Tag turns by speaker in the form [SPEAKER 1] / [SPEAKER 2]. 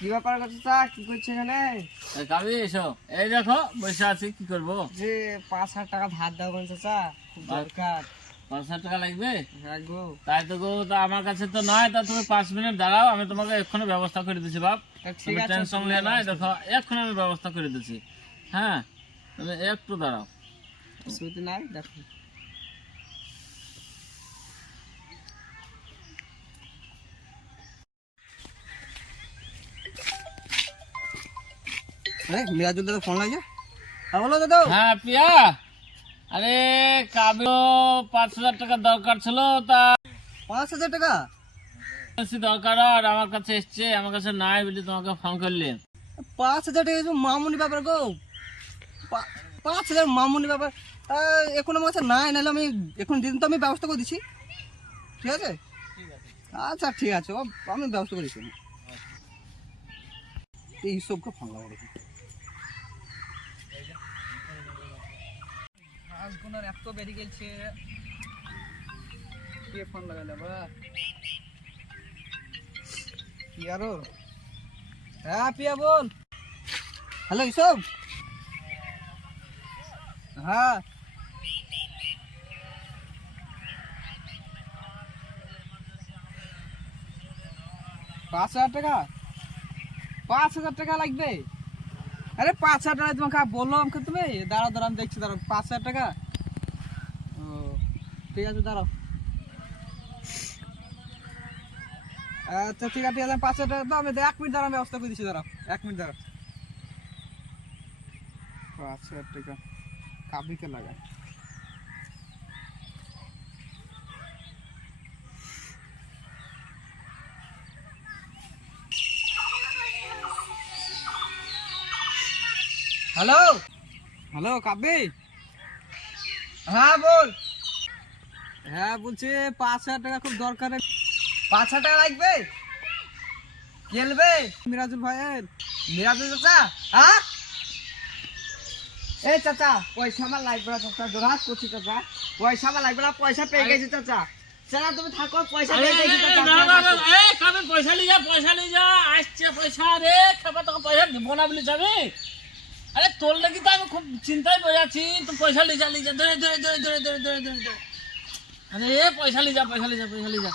[SPEAKER 1] কি ব্যাপার চাচা কি করছে এখানে?
[SPEAKER 2] কাবি এসো। এই দেখো বসে আছি কি করব?
[SPEAKER 1] যে পাঁচ হাজার টাকা ধার দেবেন চাচা খুব দরকার।
[SPEAKER 2] পাঁচ হাজার টাকা লাগবে?
[SPEAKER 1] রাখব
[SPEAKER 2] তাই তো গো তা আমার কাছে তো নয় তা তুমি পাঁচ মিনিট দাঁড়াও আমি তোমাকে এক্ষুনি ব্যবস্থা করে দিচ্ছি বাপ।
[SPEAKER 1] ঠিক আছে
[SPEAKER 2] টেনশন নিয়ে নাই দেখো এক্ষুনি আমি ব্যবস্থা করে দিচ্ছি হ্যাঁ তুমি একটু দাঁড়াও।
[SPEAKER 1] নাই দেখো। আরে মিরাজুল দাদা ফোন লাগছে হ্যাঁ বলো দাদা।
[SPEAKER 2] হ্যাঁ পিয়া আরে কাবিও পাঁচ হাজার টাকা দরকার ছিল তা
[SPEAKER 1] পাঁচ হাজার টাকা?
[SPEAKER 2] দরকার আর আমার কাছে এসছে আমার কাছে নাই বলে তোমাকে ফোন করলি।
[SPEAKER 1] পাঁচ হাজার টাকা মামুনি ব্যাপার গো। পাঁচ হাজার মামুনি ব্যাপার এখন আমার কাছে নাই নাহলে আমি এখন দিন তো আমি ব্যবস্থা করে দিচ্ছি ঠিক আছে? আচ্ছা ঠিক আছে। আমি ব্যবস্থা করে দিচ্ছি। এই সবকে ফোন লাগাবো এত গেছে। কে ফোন হ্যাঁ পিয়া বল। হ্যালো, ইসব? হ্যাঁ। পাঁচ হাজার টাকা? পাঁচ হাজার টাকা লাগবে? আরে পাঁচ হাজার টাকা তোমাকে বলল আমাকে তুমি? দাঁড়াও দাঁড়াও, আমি দেখছি, দাঁড়াও, পাঁচ হাজার টাকা। ও, ঠিক আছে, দাঁড়াও। আচ্ছা ঠিক আছে ঠিক আছে, পাঁচ হাজার টাকা দাও, আমি এক মিনিট দাঁড়াও ব্যবস্থা করে দিচ্ছি, দাঁড়াও, এক মিনিট দাঁড়াও। পাঁচ হাজার টাকা। কাবিকে লাগায় হ্যালো? হ্যালো কাব্যি? হ্যাঁ বল। হ্যাঁ বলছি পাঁচ হাজার টাকা খুব দরকার। পাঁচ হাজার টাকা লাগবে? খেলবে মিরাজুল ভাইয়ের। মিরাজুল চাচা? হ্যাঁ? এই চাচা পয়সা আমার লাগবে না চাচা জোরহাত করছি চাচা। পয়সা আমার লাগবে না পয়সা পেয়ে গেছি চাচা। চাচা তুমি থাকো পয়সা পেয়ে গেছি চাচা
[SPEAKER 2] পয়সা নিয়ে যা পয়সা নিয়ে যা আসছে পয়সা রে খাবার তোকে পয়সা দিব না বলে যাবে আরে তোর লাগি তো আমি খুব চিন্তায় পড়ে যাচ্ছি তো পয়সা লিজা লিজা ধরে ধরে ধরে ধরে ধরে ধরে ধরে। আরে, পয়সা লিজা পয়সা লিজা পয়সা লিজা।